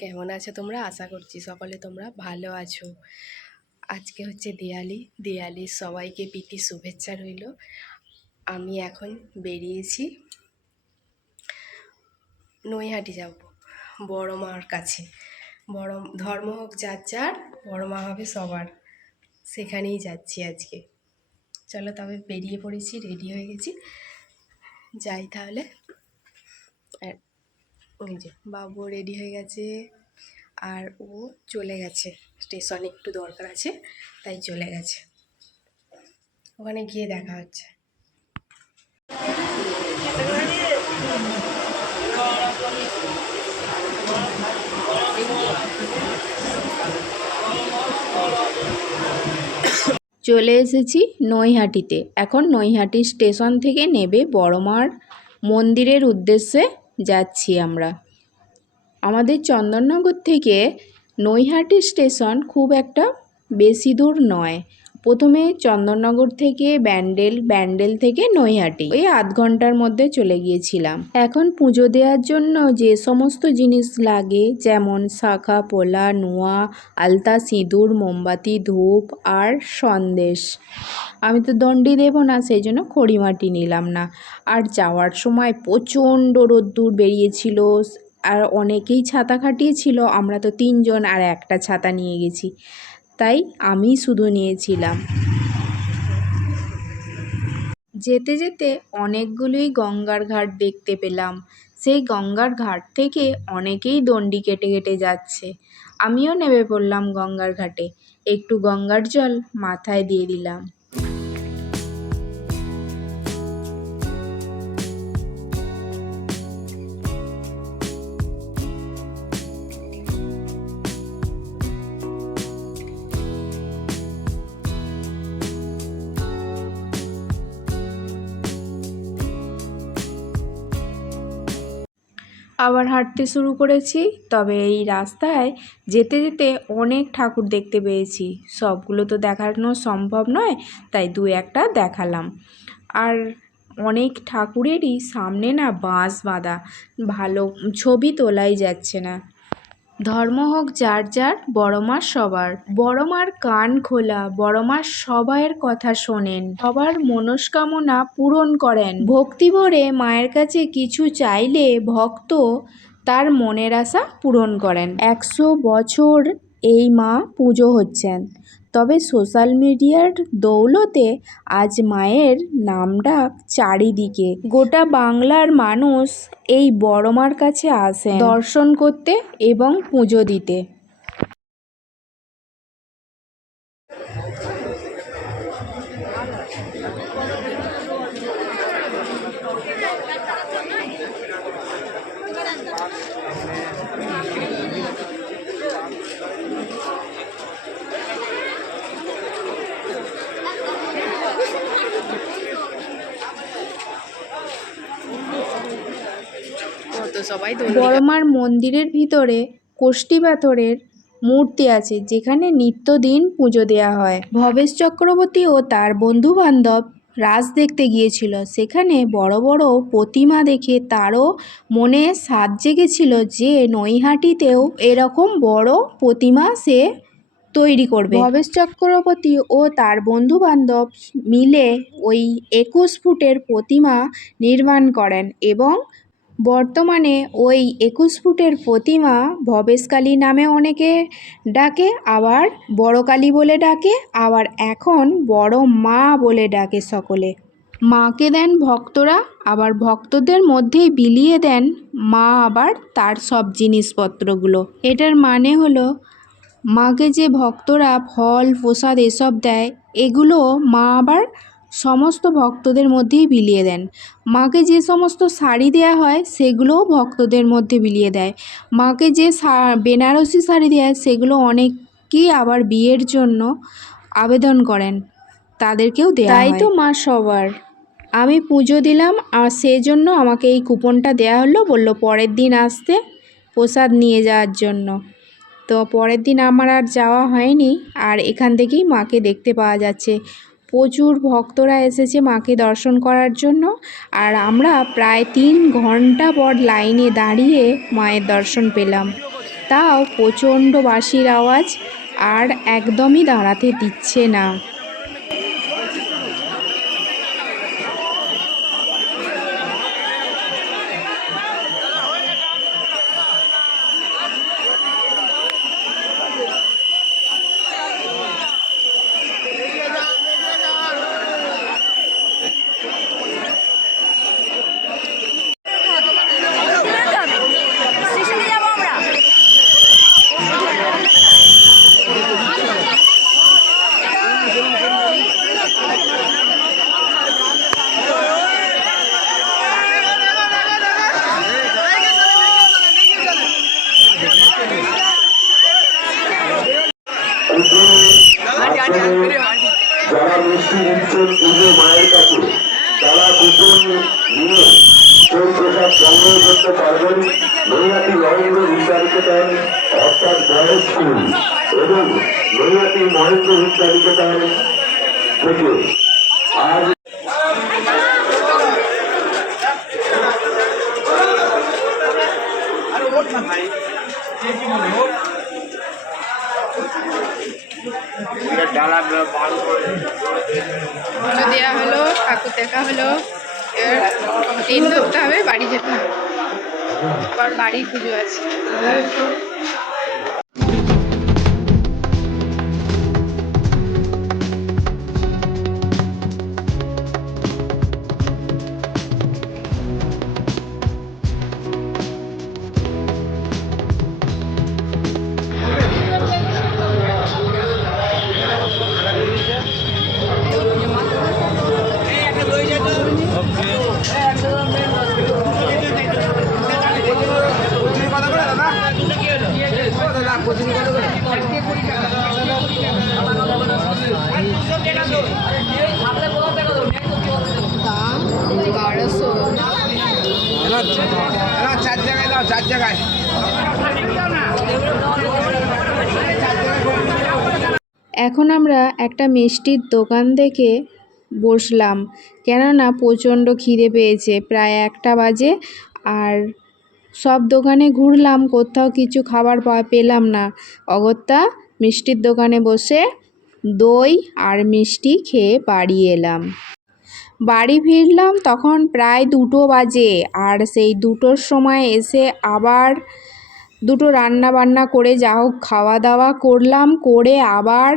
কেমন আছো তোমরা? আশা করছি সকলে তোমরা ভালো আছো। আজকে হচ্ছে দিয়ালি। দিয়ালির সবাইকে প্রীতি শুভেচ্ছা রইল। আমি এখন বেরিয়েছি নৈহাটি যাব, বড় মার কাছে। বড়, ধর্ম হোক যার যার, বড় মা হবে সবার। সেখানেই যাচ্ছি আজকে। চলো তবে বেরিয়ে পড়েছি রেডি হয়ে গেছি। যাই তাহলে। আর বাবু রেডি হয়ে গেছে আর ও চলে গেছে। স্টেশনে একটু দরকার আছে, তাই চলে গেছে। ওখানে গিয়ে দেখা হচ্ছে। চলে এসেছি নৈহাটিতে। এখন নৈহাটি স্টেশন থেকে নেবে বড়মার মন্দিরের উদ্দেশ্যে যাচ্ছি আমরা। আমাদের চন্দননগর থেকে নৈহাটি স্টেশন খুব একটা বেশি দূর নয়। প্রথমে চন্দননগর থেকে ব্যান্ডেল ব্যান্ডেল থেকে নৈহাটি। ওই আধ ঘণ্টার মধ্যে চলে গিয়েছিলাম। এখন পুজো দেওয়ার জন্য যে সমস্ত জিনিস লাগে, যেমন শাখা, পোলা, নোয়া, আলতা, সিঁদুর, মোমবাতি, ধূপ আর সন্দেশ। আমি তো দণ্ডি দেব না, সেই জন্য খড়িমাটি নিলাম না। আর যাওয়ার সময় প্রচণ্ড রোদ্দুর বেরিয়েছিল, আর অনেকেই ছাতা খাটিয়েছিল, আমরা তো তিনজন আর একটা ছাতা নিয়ে গেছি। তাই আমি শুধু নিয়েছিলাম। যেতে যেতে অনেকগুলোই গঙ্গার ঘাট দেখতে পেলাম। সেই গঙ্গার ঘাট থেকে অনেকেই দণ্ডি কেটে কেটে যাচ্ছে। আমিও নেমে পড়লাম গঙ্গার ঘাটে। একটু গঙ্গার জল মাথায় দিয়ে দিলাম। আবার হাঁটতে শুরু করেছি, তবে এই রাস্তায় যেতে যেতে অনেক ঠাকুর দেখতে পেয়েছি। সবগুলো তো দেখানো সম্ভব নয়, তাই দু একটা দেখালাম। আর অনেক ঠাকুরেরই সামনে না বাঁশ বাঁধা, ভালো ছবি তোলাই যাচ্ছে না। ধর্ম হোক যার যার, বড় মা সবার। বড় মার কান খোলা, বড় মার সবাইয়ের কথা শোনেন। সবার মনস্কামনা পূরণ করেন। ভক্তি ভরে মায়ের কাছে কিছু চাইলে ভক্ত তার মনের আশা পূরণ করেন। একশো বছর এই মা পুজো হচ্ছেন। তবে সোশ্যাল মিডিয়ার দৌলতে আজ মায়ের নামডাক চারিদিকে। গোটা বাংলার মানুষ এই বড়মার কাছে আসেন দর্শন করতে এবং পুজো দিতে। সবাই বড়মার মন্দিরের ভিতরে কোষ্ঠী পাথরের মূর্তি আছে, যেখানে নিত্যদিন পুজো দেওয়া হয়। ভবেশ চক্রবর্তী ও তার বন্ধু বান্ধব রাস দেখতে গিয়েছিল। সেখানে বড় বড় প্রতিমা দেখে তারও মনে সাধ জেগেছিল যে নৈহাটিতেও এরকম বড় প্রতিমা সে তৈরি করবে। ভবেশ চক্রবর্তী ও তার বন্ধু বান্ধব মিলে ওই একুশ ফুটের প্রতিমা নির্মাণ করেন এবং বর্তমানে ওই একুশ ফুটের প্রতিমা ভবেশকালী নামে অনেকে ডাকে, আবার বড় কালী বলে ডাকে, আবার এখন বড় মা বলে ডাকে সকলে। মাকে দেন ভক্তরা, আবার ভক্তদের মধ্যেই বিলিয়ে দেন মা আবার তার সব জিনিসপত্রগুলো। এটার মানে হলো, মাকে যে ভক্তরা ফল, প্রসাদ এসব দেয়, এগুলো মা আবার সমস্ত ভক্তদের মধ্যেই বিলিয়ে দেন। মাকে যে সমস্ত শাড়ি দেওয়া হয় সেগুলোও ভক্তদের মধ্যে বিলিয়ে দেয়। মাকে যে বেনারসি শাড়ি হয় সেগুলো অনেকেই আবার বিয়ের জন্য আবেদন করেন। তাদেরকেও দেয় তাই তো মা সবার। আমি পুজো দিলাম আর সেই জন্য আমাকে এই কুপনটা দেওয়া হলো বলল পরের দিন আসতে প্রসাদ নিয়ে যাওয়ার জন্য। তো পরের দিন আমার আর যাওয়া হয়নি আর এখান থেকেই মাকে দেখতে পাওয়া যাচ্ছে। প্রচুর ভক্তরা এসেছে মাকে দর্শন করার জন্য। আর আমরা প্রায় তিন ঘণ্টা পর লাইনে দাঁড়িয়ে মায়ের দর্শন পেলাম। তাও প্রচণ্ড বাঁশির আওয়াজ আর একদমই দাঁড়াতে দিচ্ছে না স্টেশনে যাব আমরা যারা মিষ্টি দিচ্ছেন পুজো মায়ের কাছে তারা কুপন নিয়ে সেই প্রসাদ সংগ্রহ করতে পারবেন নৈহাটি মহেন্দ্র বিদ্যানিকেতন অর্থাৎ বয়স স্কুল এবং নৈহাটি মহেন্দ্র বিদ্যানিকেতন থেকে পুজো দেওয়া হলো, ঠাকুর দেখা হলো হবে, বাড়ি যেতে হবে। বাড়ি পুজো আছে। এখন আমরা একটা মিষ্টির দোকান দেখে বসলাম, কেননা প্রচণ্ড খিদে পেয়েছে। প্রায় একটা বাজে, আর সব দোকানে ঘুরলাম, কোথাও কিছু খাবার পেলাম না। অগত্যা মিষ্টির দোকানে বসে দই আর মিষ্টি খেয়ে বাড়ি এলাম। বাড়ি ফিরলাম তখন প্রায় দুটো বাজে আর সেই দুটোর সময় এসে আবার দুটো রান্না বান্না করে যা হোক খাওয়া দাওয়া করলাম, করে আবার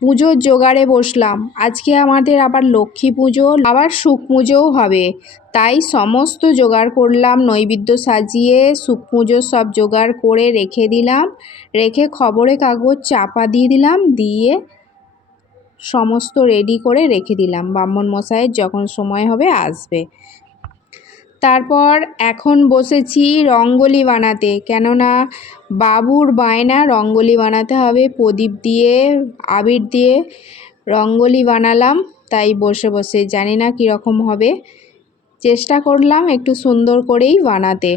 পুজোর জোগাড়ে বসলাম। আজকে আমাদের আবার লক্ষ্মী পুজো, আবার সুখ পুজোও হবে। তাই সমস্ত জোগাড় করলাম, নৈবেদ্য সাজিয়ে সুখ পুজোর সব জোগাড় করে রেখে দিলাম। রেখে খবরে কাগজ চাপা দিয়ে দিলাম, দিয়ে সমস্ত রেডি করে রেখে দিলাম। ব্রাহ্মণ মশাইয়ের যখন সময় হবে, আসবে। তারপর এখন বসেছি রঙ্গোলি বানাতে। কেননা বাবুর বায়না রঙ্গোলি বানাতে হবে। প্রদীপ দিয়ে, আবির দিয়ে রঙ্গোলি বানালাম, তাই বসে বসে। জানি না কীরকম হবে। চেষ্টা করলাম একটু সুন্দর করেই বানাতে।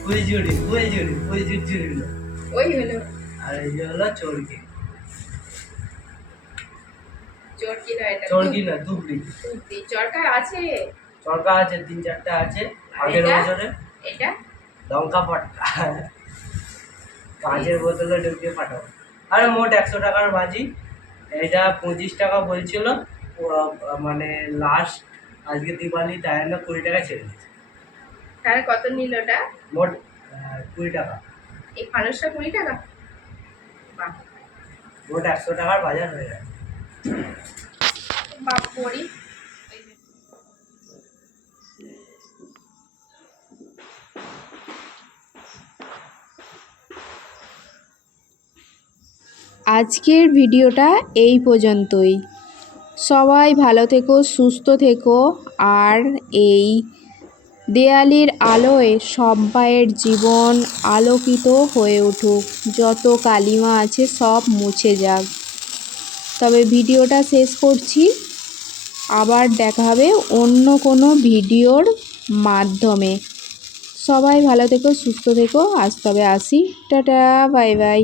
আর ফুলঝুরি ফুলঝুরি ফুলঝুরি ফুলঝুরি হলো। ওই হলো। আর এই যে হলো চর্কি। চরকি না এটা চর্কি না দুবড়ি তুই চরকা আছে? চরকা আছে তিন চারটা আছে আগের বছরে। এটা? লঙ্কা কাঁচের বোতলে ঢুকিয়ে পাঠাবো আরে মোট একশো টাকার বাজি এটা পঁচিশ টাকা বলছিল। মানে লাস্ট আজকে দিওয়ালি তাই জন্য কুড়ি টাকা ছেড়ে দিয়েছে। তাহলে কত নিল ওটা? মোট কুড়ি টাকা। এই ফানুসটা কুড়ি টাকা? বাহ। মোট একশো টাকার বাজার হয়ে গেছে। বাপ করি আজকের ভিডিওটা এই পর্যন্তই। সবাই ভালো থেকো সুস্থ থেকো আর এই দেয়ালির আলোয় সব্বাইয়ের জীবন আলোকিত হয়ে উঠুক। যত কালিমা আছে সব মুছে যাক। তবে ভিডিওটা শেষ করছি। আবার দেখা হবে অন্য কোনো ভিডিওর মাধ্যমে। সবাই ভালো থেকো, সুস্থ থেকো। আজ তবে আসি। Tata, bye bye.